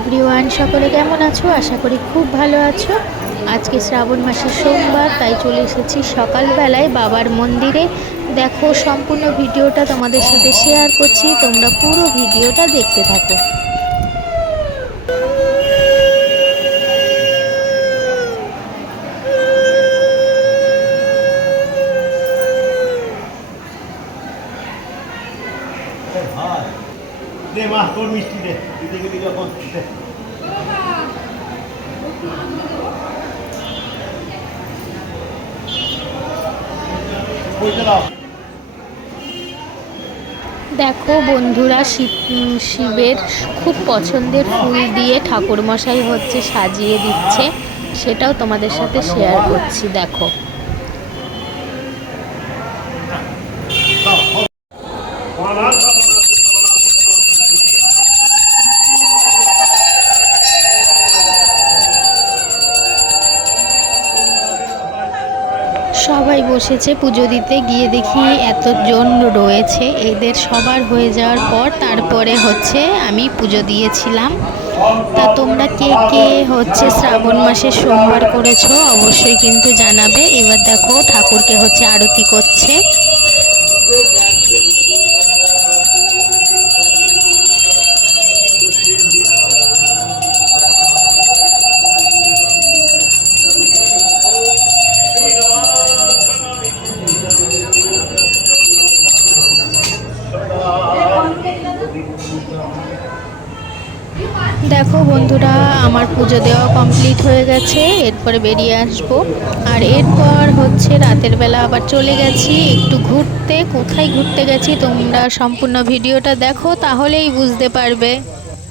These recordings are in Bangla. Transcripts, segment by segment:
এভরিওয়ান সকলে কেমন আছো? আশা করি খুব ভালো আছো। আজকে শ্রাবণ মাসের সোমবার, তাই চলে এসেছি সকালবেলায় বাবার মন্দিরে। দেখো, সম্পূর্ণ ভিডিওটা তোমাদের সাথে শেয়ার করছি। তোমরা পুরো ভিডিওটা দেখতে থাকো। দে মা, তোর মিষ্টি দে। দেখো বন্ধুরা, শিব শিবের খুব পছন্দের ফুল দিয়ে ঠাকুরমশাই হচ্ছে সাজিয়ে দিচ্ছে। সেটাও তোমাদের সাথে শেয়ার করছি, দেখো। সবাই বসেছে পুজো দিতে। গিয়ে দেখি এতজন রয়েছে। এদের সবার হয়ে যাওয়ার পর তারপরে হচ্ছে আমি পুজো দিয়েছিলাম। তা তোমরা কে কে হচ্ছে শ্রাবণ মাসে সোমবার করেছ অবশ্যই কিন্তু জানাবে। এবার দেখো ঠাকুরকে হচ্ছে আরতি করছে। দেখো বন্ধুরা, আমার পুজো দেওয়া কমপ্লিট হয়ে গেছে, এরপরে বেরিয়ে আসব। আর এরপর হচ্ছে রাতের বেলা আবার চলে গেছি, একটু ঘুরতে। কোথায় ঘুরতে গেছি তোমরা সম্পূর্ণ ভিডিওটা দেখো, তাহলেই বুঝতে পারবে।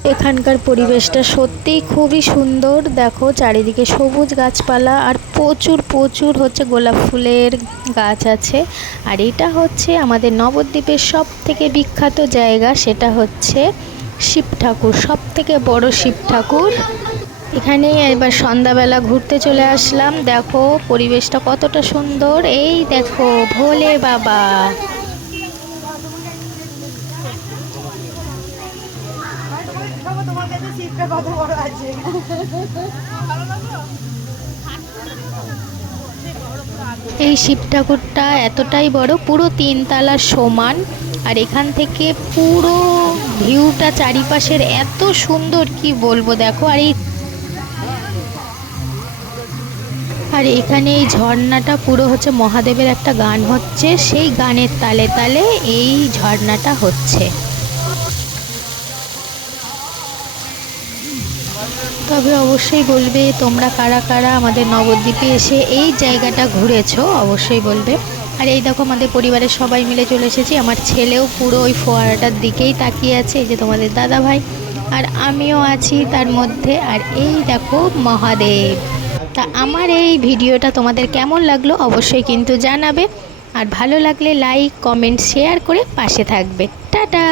এখানকার পরিবেশটা সত্যিই খুবই সুন্দর। দেখো চারিদিকে সবুজ গাছপালা আর প্রচুর প্রচুর হচ্ছে গোলাপ ফুলের গাছ আছে। আর এটা হচ্ছে আমাদের নবদ্বীপের সব থেকে বিখ্যাত জায়গা, সেটা হচ্ছে শিব ঠাকুর সব থেকে বড় শিব ঠাকুর। এখানে এবার সন্ধ্যাবেলা ঘুরতে চলে আসলাম। দেখো পরিবেশটা কতটা সুন্দর। এই দেখো, ভোলে বাবা। এই শিব ঠাকুরটা এতটাই বড়, পুরো তিনতলার সমান। আর এখান থেকে পুরো ভিউটা চারিপাশের এত সুন্দর, কি বলব দেখো, আর এই আর এখানে এই ঝর্ণাটা পুরো হচ্ছে মহাদেবের একটা গান হচ্ছে, সেই গানের তালে তালে এই ঝর্ণাটা হচ্ছে। তবে অবশ্যই বলবে তোমরা কারা কারা আমাদের নবদ্বীপে এসে এই জায়গাটা ঘুরেছো, অবশ্যই বলবে। আর এই দেখো আমাদের পরিবারের সবাই মিলে চলে এসেছি। আমার ছেলেও পুরো ওই ফোয়ারাটার দিকেই তাকিয়ে আছে, এই যে তোমাদের দাদা ভাই আর আমিও আছি তার মধ্যে। আর এই দেখো মহাদেব। তা আমার এই ভিডিওটা তোমাদের কেমন লাগল অবশ্যই কিন্তু জানাবে। আর ভালো লাগলে লাইক, কমেন্ট, শেয়ার করে পাশে থাকবে। টাটা!